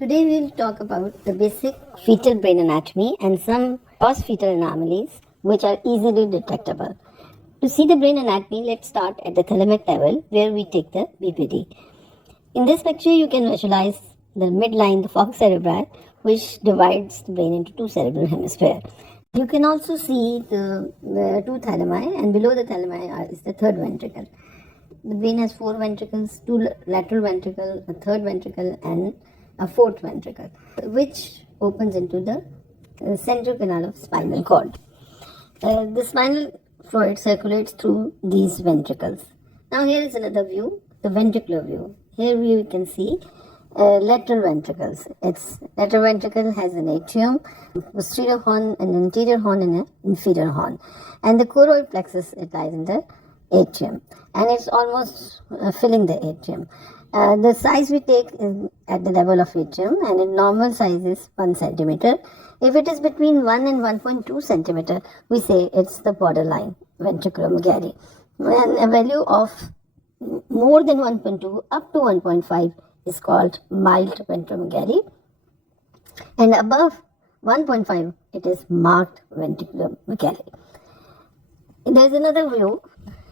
Today we will talk about the basic fetal brain anatomy and some post-fetal anomalies which are easily detectable. To see the brain anatomy, let's start at the thalamic level where we take the BPD. In this picture, you can visualize the midline, the falx cerebral, which divides the brain into two cerebral hemispheres. You can also see the two thalami, and below the thalami is the third ventricle. The brain has four ventricles, two lateral ventricles, a third ventricle, and a fourth ventricle, which opens into the central canal of spinal cord. The spinal fluid circulates through these ventricles. Now here is another view, the ventricular view. Here we can see lateral ventricles. Its lateral ventricle has an atrium, posterior horn, an anterior horn, and an inferior horn. And the choroid plexus, it lies in the atrium, and it's almost filling the atrium. The size we take is at the level of atrium, and in normal size is 1 centimeter. If it is between 1 and 1.2 centimeter, we say it's the borderline ventriculomegaly. And a value of more than 1.2 up to 1.5 is called mild ventriculomegaly, and above 1.5 it is marked ventriculomegaly. There is another view,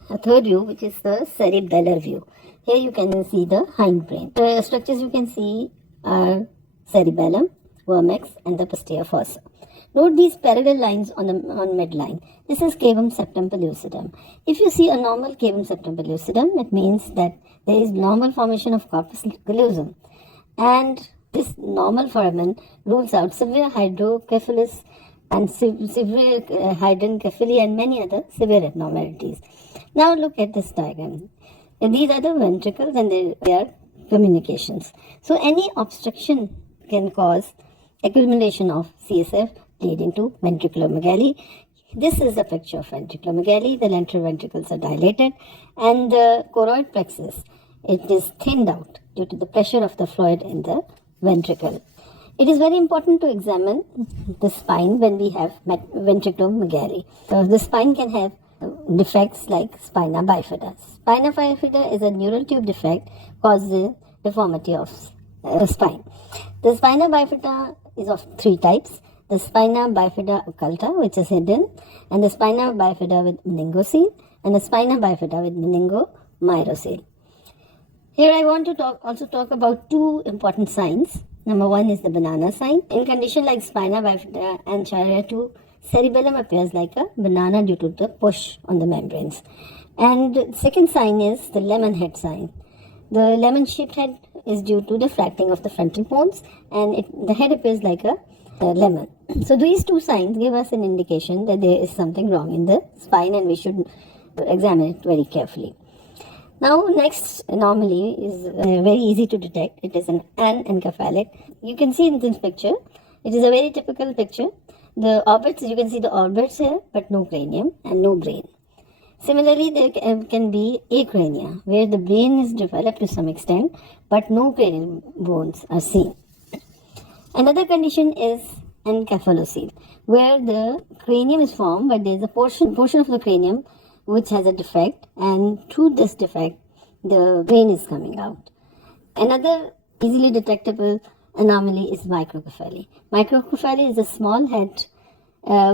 a third view, which is the cerebellar view. Here you can see the hindbrain. The structures you can see are cerebellum, vermex, and the posterior fossa. Note these parallel lines on midline. This is cavum, septum, pellucidum. If you see a normal cavum, septum, pellucidum, it means that there is normal formation of corpus callosum. And this normal foramen rules out severe hydrocephalus and severe hydranencephaly and many other severe abnormalities. Now look at this diagram. These are the ventricles and they are communications. So any obstruction can cause accumulation of CSF leading to ventriculomegaly. This is a picture of ventriculomegaly. The lateral ventricles are dilated and the choroid plexus, it is thinned out due to the pressure of the fluid in the ventricle. It is very important to examine the spine when we have ventriculomegaly. The spine can have defects like spina bifida. Spina bifida is a neural tube defect causing deformity of the spine. The spina bifida is of three types. The spina bifida occulta, which is hidden, and the spina bifida with meningocele, and the spina bifida with meningomyocele. Here I want to also talk about two important signs. Number one is the banana sign. In condition like spina bifida and Chiari II, cerebellum appears like a banana due to the push on the membranes. And the second sign is the lemon head sign. The lemon-shaped head is due to the flattening of the frontal bones, and the head appears like a lemon. So these two signs give us an indication that there is something wrong in the spine and we should examine it very carefully. Now next anomaly is very easy to detect. It is an anencephalic. You can see in this picture, it is a very typical picture. The orbits, you can see the orbits here, but no cranium and no brain. Similarly, there can be acrania, where the brain is developed to some extent, but no cranial bones are seen. Another condition is encephalocele, where the cranium is formed, but there is a portion of the cranium which has a defect, and through this defect, the brain is coming out. Another easily detectable anomaly is microcephaly. Microcephaly is a small head.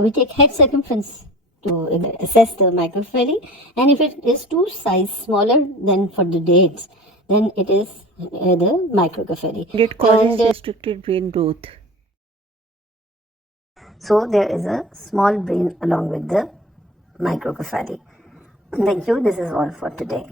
We take head circumference to assess the microcephaly, and if it is two sizes smaller than for the dates, then it is the microcephaly. It causes restricted brain growth. So there is a small brain along with the microcephaly. Thank you. This is all for today.